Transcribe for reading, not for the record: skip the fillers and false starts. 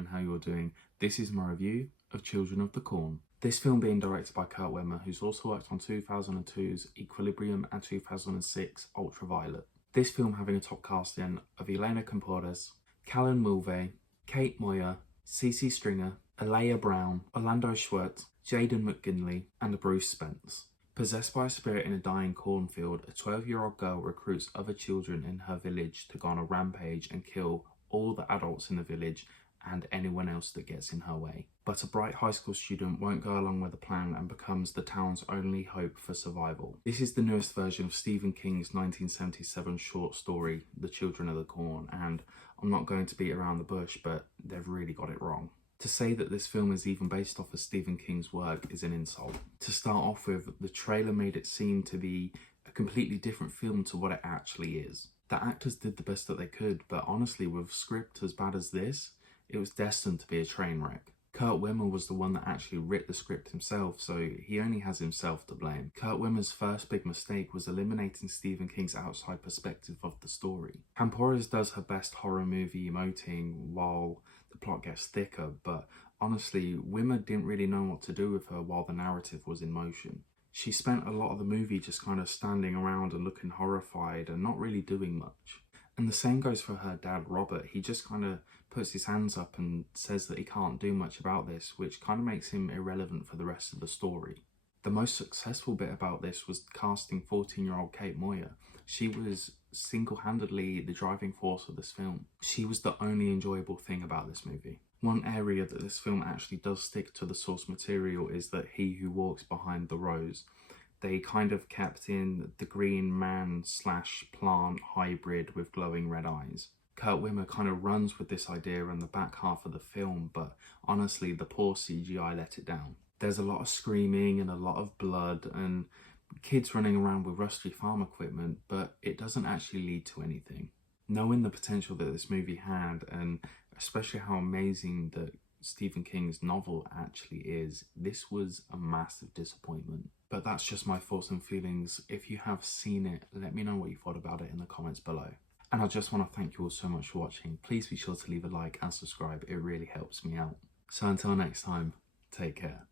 and how you're doing. This is my review of Children of the Corn. This film being directed by Kurt Wimmer, who's also worked on 2002's Equilibrium and 2006 Ultraviolet. This film having a top casting of Elena Campores, Callan Mulvey, Kate Moyer, Cece Stringer, Alea Brown, Orlando Schwartz, Jaden McGinley, and Bruce Spence. Possessed by a spirit in a dying cornfield, a 12-year-old girl recruits other children in her village to go on a rampage and kill all the adults in the village and anyone else that gets in her way. But a bright high school student won't go along with the plan and becomes the town's only hope for survival. This is the newest version of Stephen King's 1977 short story, The Children of the Corn, and I'm not going to beat around the bush, but they've really got it wrong. To say that this film is even based off of Stephen King's work is an insult. To start off with, the trailer made it seem to be a completely different film to what it actually is. The actors did the best that they could, but honestly, with a script as bad as this, it was destined to be a train wreck. Kurt Wimmer was the one that actually wrote the script himself, so he only has himself to blame. Kurt Wimmer's first big mistake was eliminating Stephen King's outside perspective of the story. Campores does her best horror movie emoting while the plot gets thicker, but honestly, Wimmer didn't really know what to do with her while the narrative was in motion. She spent a lot of the movie just kind of standing around and looking horrified and not really doing much. And the same goes for her dad, Robert. He just kind of puts his hands up and says that he can't do much about this, which kind of makes him irrelevant for the rest of the story. The most successful bit about this was casting 14-year-old Kate Moyer. She was single-handedly the driving force of this film. She was the only enjoyable thing about this movie. One area that this film actually does stick to the source material is that He Who Walks Behind the Rose. They kind of kept in the green man / plant hybrid with glowing red eyes. Kurt Wimmer kind of runs with this idea in the back half of the film, but honestly, the poor CGI let it down. There's a lot of screaming and a lot of blood and kids running around with rusty farm equipment, but it doesn't actually lead to anything. Knowing the potential that this movie had, and especially how amazing that Stephen King's novel actually is, this was a massive disappointment. But that's just my thoughts and feelings. If you have seen it, let me know what you thought about it in the comments below. And I just want to thank you all so much for watching. Please be sure to leave a like and subscribe. It really helps me out. So until next time, take care.